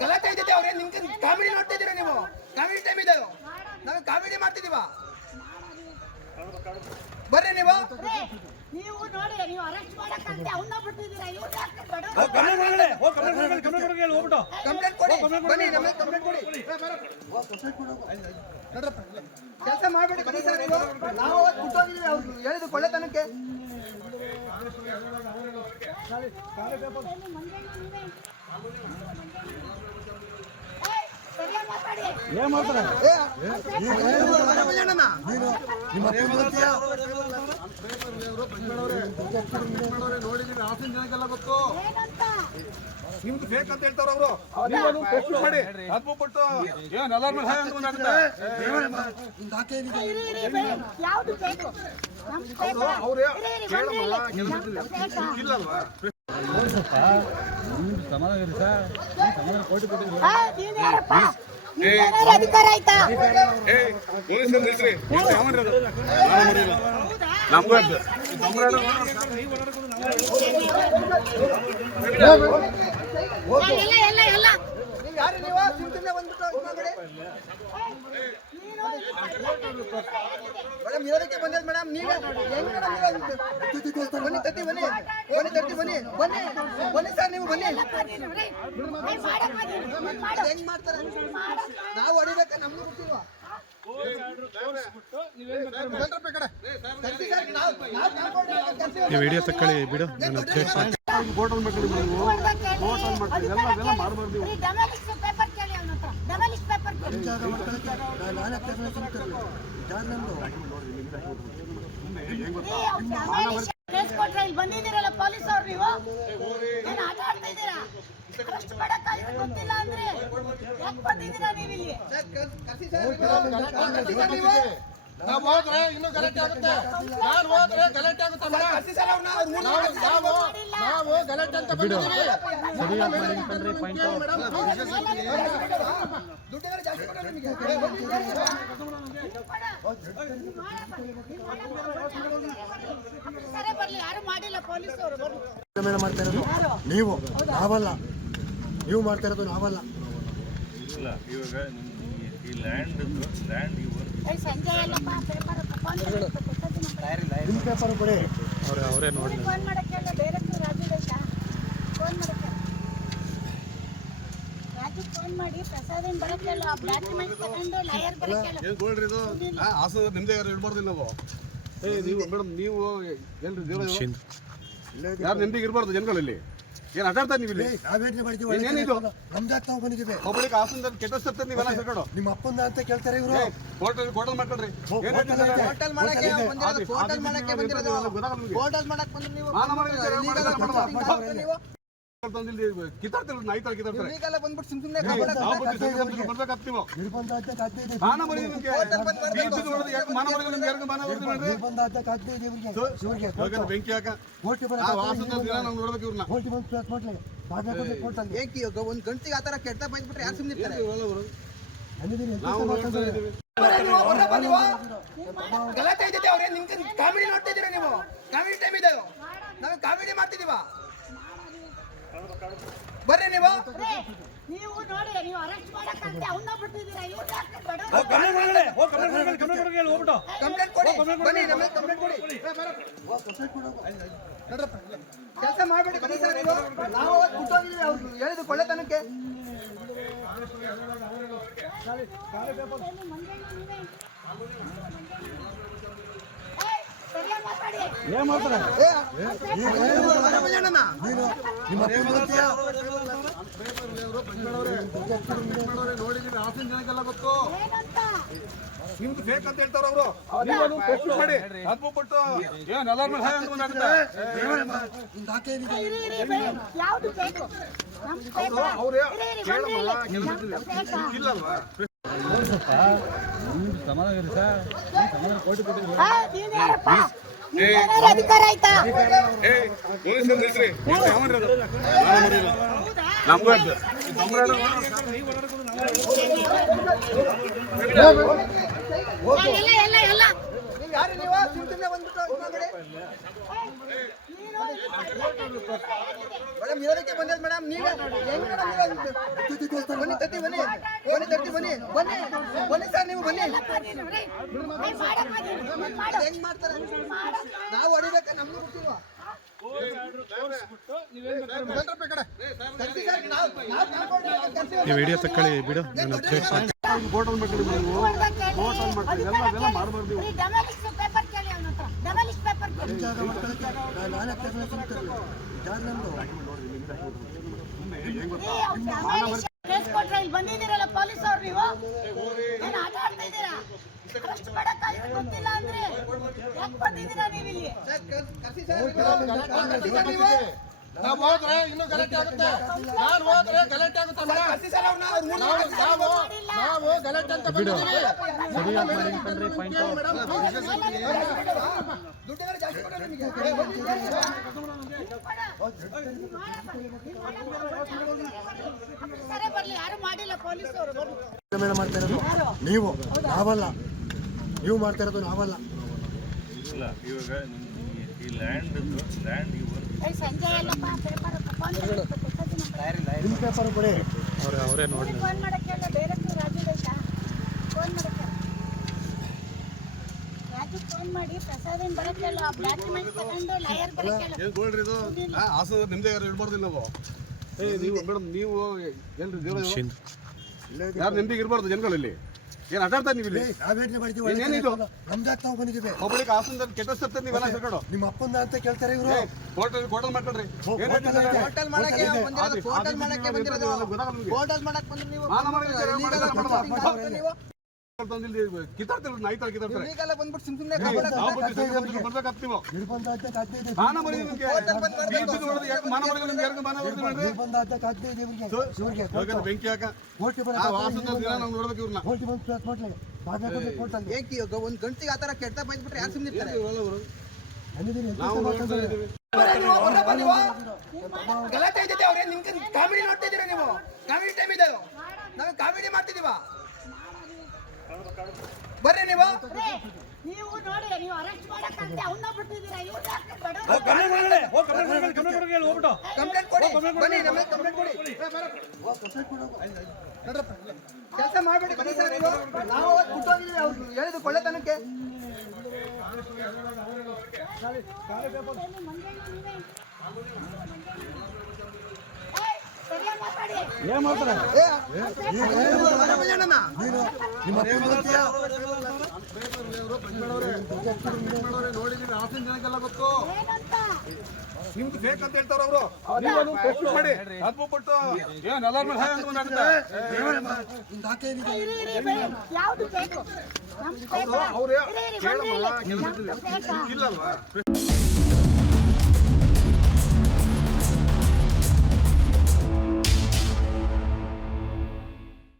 ಗಲಾಟೆ ಇದ್ದಿದೆ ಅವ್ರೆ ನಿಮ್ಗೆ ಕಾಮಿಡಿ ನೋಡ್ತಾ ಇದ್ದೀರಾ ನೀವು ಕಾಮಿಡಿ ಟೈಮ್ ಇದೆ ನಾವು ಕಾಮಿಡಿ ಮಾಡ್ತಿದೀವ ಬರ್ರಿ ನೀವು ನೀವು ನೋಡಿ ನೀವು ಅರೆಸ್ಟ್ ಮಾಡಕಂತೆ ಅವನ್ನ ಬಿಟ್ಟಿದ್ದೀರಾ ಇವ್ರು ಯಾಕೆ ಕಂಪ್ಲೇಂಟ್ ಕೊಡಿ ಬನ್ನಿ ನಮಗೆ ಕಂಪ್ಲೇಂಟ್ ಕೊಡಿ ಕೆಲಸ ಮಾಡಬೇಡಿ ಬನ್ನಿ ಸರ್ ನೀವು ನಾವು ಕುಟ್ಟೋಗಿದ್ದೀವಿ ಅವ್ರು ಹೇಳಿದ್ದು ಕೊಳ್ಳೆತನಕ್ಕೆ ಏನ್ ಮಾಡ್ತಾರೆ ನೋಡಿದೀವಿ ಹಾಸನ ಜನಕ್ಕೆಲ್ಲ ಗೊತ್ತು ನಿಮ್ದು ಫೇಕ್ ಅಂತ ಹೇಳ್ತಾರ ಅವರು ಮಾಡಿ ಅದ್ಬಿಟ್ಟು ಏನ್ ಎಲ್ಲಾರ ಮೇಲೆ ಹಾಯ್ ಅಂತ ಇಲ್ಲಲ್ವಾ ಸಮಾಧಾನ ಇರಿ ಸರ್ ಸಮಾಧಾನ ಕೋಟಿ ಕೊಟ್ಟಿದ್ರು ಅಧಿಕಾರ ಆಯ್ತಾ ಯಾರು ನೀವು ಸುಮ್ಮನೆ ಬಂದ್ಬಿಟ್ಟು ಮೇಡಮ್ ಇರೋದಕ್ಕೆ ಬಂದದ್ ಮೇಡಮ್ ನೀವೇ ಬನ್ನಿ ತತ್ತಿ ಬನ್ನಿ ಬನ್ನಿ ತತ್ತಿ ಬನ್ನಿ ಬನ್ನಿ ಬನ್ನಿ ಸರ್ ನೀವು ಬನ್ನಿ ಹೆಂಗ್ ಮಾಡ್ತಾರೆ ನಾವು ಹೊಡಿಬೇಕ ನಮ್ಗೆ ಗೊತ್ತಿಲ್ವಾ ವಿಡಿಯೋ ತಕೊಳ್ಳಿ ಬಿಡು ನಾನು ಹೋಟೆಲ್ ಮಕ್ಕಳು ಹೋಟೆಲ್ ಮಕ್ಕಳು ಎಲ್ಲ ಮಾಡಬಾರ್ದು ಬಂದಿದ್ದೀರಲ್ಲ ಪೊಲೀಸ್ ಅವ್ರು ನೀವು ಏನು ಆಟ ಆಡ್ತಾ ಇದ್ದೀರಾ ಅರೆಸ್ಟ್ ಮಾಡಕ್ಕಾಗಿ ಗೊತ್ತಿಲ್ಲ ಅಂದ್ರೆ ಯಾಕೆ ಬಂದಿದ್ದೀರಾ ನೀವು ಇಲ್ಲಿ ನಾವು ಹೋದ್ರೆ ಇನ್ನೂ ಗಲಾಟೆ ಆಗುತ್ತೆ ನಾನು ಹೋದ್ರೆ ಗಲಾಟೆ ಆಗುತ್ತೆ ನಾವು ಗಲಾಟೆ ಅಂತ ಬಂದಿದ್ದೀವಿ ಸರಿ ಬರ್ಲಿ ಯಾರು ಮಾಡಿಲ್ಲ ಪೊಲೀಸ್ ಅವರು ಮಾಡ್ತಾ ಇರೋದು ನೀವು ನಾವಲ್ಲ ನೀವು ಮಾಡ್ತಾ ಇರೋದು ನಾವಲ್ಲ ಇಲ್ಲ ಇವಾಗ ಈ ಲ್ಯಾಂಡ್ ಸಂಜೆ ಎಲ್ಲ ಪೇಪರ್ ನಿಮ್ಮ ಪೇಪರ್ ಕೊಡಿ ಅವರೇ ನೋಡಿ ಫೋನ್ ಮಾಡಕ್ಕೆ ಬೇರೆ ರಾಜು ಫೋನ್ ಮಾಡಕ್ಕೆ ರಾಜು ಫೋನ್ ಮಾಡಿ ಪ್ರಸಾದನ್ ಬರಕ್ಕೆ ಡಾಕ್ಯುಮೆಂಟ್ ತಗೊಂಡು ಲಾಯರ್ ಬರಕ್ಕೆ ಏನು ಗೋಲ್ಡ್ರಿ ಇದು ಹಾಸನ ನಿಮ್ದೇ ಯಾರು ಇಡಬಾರ್ದಿಲ್ಲ ನಾವು ನೀವು ಮೇಡಮ್ ನೀವು ಎಲ್ರಿ ಯಾರು ನಿಮ್ದಿಗೆ ಇರಬಾರ್ದು ಜನಗಳಲ್ಲಿ ಏನು ಅಡ್ಡಾಡ್ತಾರೆ ನೀವು ಇಲ್ಲಿ ನಾವೇನು ಮಾಡ್ತೀವಿ ಏನಿದು ನಮ್ದಾಕ್ ನಾವು ಬಂದಿದ್ದೀವಿ ಒಬ್ಬಳಿಗೆ ಹಾಸನ ಕೆಟ್ಟ ಸತ್ತ ನೀವೆಲ್ಲ ಸೇರ್ಕೊಂಡು ನಿಮ್ಮ ಅಪ್ಪಂದ ಅಂತ ಕೇಳ್ತಾರೆ ಇವರು ಹೋಟೆಲ್ ಮಾಡ್ಕೊಳ್ರಿ ಹೋಟೆಲ್ ಮಾಡಕ್ಕೆ ಬಂದಿರೋದು ಹೋಟೆಲ್ ಮಾಡಕ್ಕೆ ಬಂದ್ರೆ ನೀವು ಕಿತ್ತಾಡ್ತಾರೆ ನಾಯಿ ತರ ಕಿತ್ತಾಡ್ತಾರೆ ಈಗೆಲ್ಲ ಬಂದ್ಬಿಟ್ಟು ಸುಮ್ಮನೆ ಬರ್ಬೇಕಾಗ್ತ ನೀವು ಬೆಂಕಿ ಹಾಕ ನೋಡ್ಬೇಕು ಇವ್ರನ್ನ ಒಂದ್ ಗಂಟೆಗೆ ಆತರ ಕೆಟ್ಟ ಬಂದ್ಬಿಟ್ರೆ ಯಾರು ಸುಮ್ಮನೆ ಗಲಾಟೆ ಇದ್ದಿದೆ ಅವ್ರೆ ನಿಮ್ಗೆ ಕಾಮಿಡಿ ನೋಡ್ತಾ ಇದ್ದೀರಾ ನೀವು ಕಾಮಿಡಿ ಟೈಮ್ ಇದೆ ನಾವು ಕಾಮಿಡಿ ಮಾಡ್ತಿದೀವ ಬರ್ರಿ ನೀವು ನೀವು ನೋಡಿ ನೀವು ಅರೆಸ್ಟ್ ಮಾಡಕಂತೆ ಅವನ್ನ ಬಿಟ್ಟಿದ್ದೀರಾ ಇವ್ರು ಯಾಕೆ ಕಂಪ್ಲೇಂಟ್ ಕೊಡಿ ಬನ್ನಿ ನಮಗೆ ಕಂಪ್ಲೇಂಟ್ ಕೊಡಿ ಕೆಲಸ ಮಾಡಬೇಡಿ ಬನ್ನಿ ಸರ್ ನೀವು ನಾವು ಕುಟ್ಟೋಗಿದ್ದೀವಿ ಅವ್ರು ಹೇಳಿದ್ದು ಕೊಳ್ಳೆತನಕ್ಕೆ ಏನ್ ಮಾಡ್ತಾರೆ ನೋಡಿದೀವಿ ಹಾಸನ ಜನಕ್ಕೆಲ್ಲ ಗೊತ್ತು ನಿಮ್ದು ಫೇಕ್ ಅಂತ ಹೇಳ್ತಾರ ಅವರು ಮಾಡಿ ಅದ್ಬಿಟ್ಟು ಏನ್ ಎಲ್ಲಾರ ಮೇಲೆ ಹಾಯ್ ಅಂತ ಯಾವ್ದು ಬೇಕು ಅವ್ರೇ ಇಲ್ಲಲ್ವಾ ಸಮಾಧಾನ ಇರಿ ಸರ್ ಸಮಾಧಾನ ಕೋಟಿ ಕೊಟ್ಟಿದ್ರು ಅಧಿಕಾರ ಆಯ್ತಾ ಯಾರು ನೀವು ಸುಮ್ಮನೆ ಬಂದ್ಬಿಟ್ಟು ಮೇಡಮ್ ಇರೋದಕ್ಕೆ ಬಂದಿದ್ದು ಮೇಡಮ್ ನೀವೇ ಹೆಂಗ್ ಮೇಡಮ್ ಬನ್ನಿ ತತ್ತಿ ಬನ್ನಿ ಬನ್ನಿ ತತ್ತಿ ಬನ್ನಿ ಬನ್ನಿ ಬನ್ನಿ ಸರ್ ನೀವು ಬನ್ನಿ ಹೆಂಗ್ ಮಾಡ್ತಾರೆ ನಾವು ಹೊಡಿಬೇಕ ನಮ್ಗೆ ಗೊತ್ತಿಲ್ವ ಈ ವಿಡಿಯೋ ತಕ್ಕೊಳ್ಳಿ ಬಿಡು ನಾನು ಅಪ್ಡೇಟ್ ಮಾಡ್ತೀನಿ. ಹೋಟೆಲ್ ಮಾಡ್ತೀರಿ ನೀವು ಹೋಟೆಲ್ ಮಾಡ್ತೀರಿ ಎಲ್ಲ ಮಾಡಬಾರ್ದು ನೀವು ಪೇಪರ್ ಕೇಳಿ ಅವನ ಹತ್ರ ಡಬಲಿಸ್ಟ್ ಪೇಪರ್ ಕೇಳಿ ಜಾಗ ಮಾಡ್ಕೊಳಕ್ಕೆ ನಾನೇ ಜಾಗ ನಂದು ಕೇಸ್ ಕೊಟ್ರೆ ಇಲ್ಲಿ ಬಂದಿದ್ದೀರಲ್ಲ ಪೊಲೀಸ್ ಅವ್ರು ನೀವು ಏನು ಆಟ ಆಡ್ತಾ ಇದ್ದೀರಾ ಅರೆಸ್ಟ್ ಮಾಡಕ್ ಗೊತ್ತಿಲ್ಲ ಅಂದ್ರೆ ಯಾಕೆ ಬಂದಿದ್ದೀರಾ ನೀವು ಇಲ್ಲಿ ನಾವು ಹೋದ್ರೆ ಇನ್ನೂ ಗಲಾಟೆ ಆಗುತ್ತೆ ನಾನು ಹೋದ್ರೆ ಗಲಾಟೆ ಆಗುತ್ತೆ ನಾವು ಗಲಾಟೆ ಅಂತ ಬಿಡು ಬಂದಿದ್ದೀವಿ ಸರಿಯಾಗಿ ಮಾಡಿ ಅಂತಂದ್ರೆ ಪಾಯಿಂಟ್ ದುಡ್ಡಿದ್ರೆ ಜಾಸ್ತಿ ಕೊಟ್ಟರೆ ನಿಮಗೆ ಸರಿ ಬರ್ಲಿ ಯಾರು ಮಾಡಿಲ್ಲ ಪೊಲೀಸ್ ಅವರು ಮಾಡ್ತಾ ಇರೋದು ನೀವು ನಾವಲ್ಲ ನೀವು ಮಾಡ್ತಾ ಇರೋದು ನಾವಲ್ಲ ಇಲ್ಲ ಇವಾಗ ಈ ಲ್ಯಾಂಡ್ ಇವರು ಸಂಜೆ ಎಲ್ಲ ಪೇಪರ್ ನಿಮ್ಮ ಪೇಪರ್ ಕೊಡಿ ಅವರೇ ನೋಡಿ ಫೋನ್ ಮಾಡಕ್ಕೆ ಹೇಳ ಬೇರೆ ರಾಜು ಆಯ್ತಾ ಫೋನ್ ಮಾಡಕ್ಕೆ ರಾಜು ಫೋನ್ ಮಾಡಿ ಪ್ರಸಾದನ್ ಬರಕ್ಕೆ ಹೇಳು ಆ ಡಾಕ್ಯುಮೆಂಟ್ ತಗೊಂಡು ಲಾಯರ್ ಬರಕ್ಕೆ ಹೇಳು ಏನು ನೋಡ್ರಿ ಇದು ಹಾಸನ ನಿಮ್ದೇ ಇರ್ಬಾರ್ದು ನಾವು ನೀವು ಮೇಡಮ್ ನೀವು ಎಲ್ರಿ ದೇವ್ರ ಯಾರು ನಿಮ್ದಿಗೆ ಇರ್ಬಾರ್ದು ಜನಗಳಲ್ಲಿ ಏನು ಆಟಾಡ್ತಾ ನೀವು ಇಲ್ಲಿ ನಾವೇನು ಮಾಡ್ತೀವಿ ಏನಿದು ನಮ್ದಾಕ್ ನಾವು ಬಂದಿದ್ದೀವಿ ಒಬ್ಬಳಿಗೆ ಹಾಸನದಲ್ಲಿ ಕೆಟ್ಟ ಸತ್ತ ನೀವೆಲ್ಲ ಸೇರ್ಕೊಂಡು ನಿಮ್ಮ ಅಪ್ಪಂದ ಅಂತ ಕೇಳ್ತಾರೆ ಇವರು ಹೋಟೆಲ್ ಮಾಡ್ಕೊಳ್ರಿ ಹೋಟೆಲ್ ಮಾಡಕ್ಕೆ ಬಂದಿರೋದು ಹೋಟೆಲ್ ಮಾಡಕ್ಕೆ ಬಂದಿರೋದು ಹೋಟೆಲ್ ಮಾಡಕ್ಕೆ ಬಂದ್ರೆ ನೀವು ಕಿತ್ತಾಡ್ತಾರೆ ನಾಯಿ ತರ ಕಿತ್ತಾಡ್ತಾರೆ ಈಗೆಲ್ಲ ಬಂದ್ಬಿಟ್ಟು ಸುಮ್ಮನೆ ಬರ್ಬೇಕಾಗ್ತ ನೀವು ನಿರ್ಬಂಧ ಆಗ್ತಕ್ಕೆ ಆಗ್ತಾ ಇದೆ ಮಾನ ಮರಿ ನಿಮ್ಗೆ ಮಾನ ಮರಿ ನಿಮ್ಗೆ ಯಾರಿಗೂ ಮಾನ ಮರಿ ಮಾಡ್ರಿ ನಿರ್ಬಂಧ ಆಗ್ತಕ್ಕೆ ಆಗ್ತಾ ಇದೆ ಇವ್ರಿಗೆ ಹೋಗೋದು ಬೆಂಕಿ ಹಾಕ ಕೋರ್ಟ್ ನಾವು ನೋಡ್ಬೇಕು ಇವ್ರನ್ನ ಕೋರ್ಟ್ ಬಂದು ಪ್ಲೇಸ್ ಮಾಡ್ಲಿ ಬಾಗ ಕೋರ್ಟಲ್ಲಿ ಏಕೆ ಒಂದು ಗಂಟಿಗೆ ಆ ಥರ ಕೆಟ್ಟ ಬಂದ್ಬಿಟ್ರೆ ಯಾರು ಸುಮ್ಮನೆ ಇರ್ತಾರೆ ನಾವು ನೋಡ್ತಾ ಇದ್ದೀವಿ ಗಲಾಟೆ ಇದ್ದಿದ್ದೆ ಅವ್ರೆ ನಿಮ್ಗೆ ಕಾಮಿಡಿ ನೋಡ್ತಾ ಇದ್ದೀರಾ ನೀವು ಕಾಮಿಡಿ ಟೈಮ್ ಇದೆ ನಾವು ಕಾಮಿಡಿ ಮಾಡ್ತಿದೀವ ಬರ್ರಿ ನೀವು ನೀವು ನೋಡಿ ನೀವು ಅರೆಸ್ಟ್ ಮಾಡಕ್ಕಂತೆ ಅವನ್ನ ಬಿಟ್ಟಿದ್ದೀರಾ ಇವ್ರು ಯಾಕೆ ಬಡವ್ರು? ಕಂಪ್ಲೇಂಟ್ ಕೊಡಿ ಬನ್ನಿ ನಮಗೆ ಕಂಪ್ಲೇಂಟ್ ಕೊಡಿ ಕೆಲಸ ಮಾಡಬೇಡಿ ಬನ್ನಿ ಸರ್ ನೀವು ನಾವು ಅವತ್ತು ಬಿಟ್ಟೋಗಿದ್ದೀವಿ ಅವ್ರು ಹೇಳಿದ್ದು ಕೊಳ್ಳೆತನಕ್ಕೆ ಏಯ್, ಸರಿಯಾಗಿ ಮಾತಾಡಿ ಏನ್ ಮಾಡ್ತಾರೆ ನೀನು ನಿಮ್ಮ ಅಪ್ಪನ ಗೊತ್ತೀಯಾ ನೋಡಿದೀವಿ ಹಾಸನ ಜನಕ್ಕೆಲ್ಲ ಗೊತ್ತು ಏನಂತ ನಿಮ್ದು ಫೇಕ್ ಅಂತ ಹೇಳ್ತಾರ ಅವರು ಫೇಸ್ಬುಕ್ ಮಾಡಿ ಅದ್ಬಿಟ್ಟು ಏನ್ ಎಲ್ಲಾರ ಮೇಲೆ ಹಾಯ್ ಅಂತ ಮಾತಾಡ್ತಾರೆ ನಿಮ್ದು ಹಾಕೇ ಏನಿದೆ ಇರಿ ಬೇಡ. ಯಾವ್ದು ಬೇಕು ನಮ್ ಬೇಕಾ? ಅವ್ರೇ ಇರಿ, ಬಂದ್ರಿ ಇಲ್ಲಿ. ನಮ್ದು ಬೇಕಾ? ಇಲ್ಲಲ್ವಾ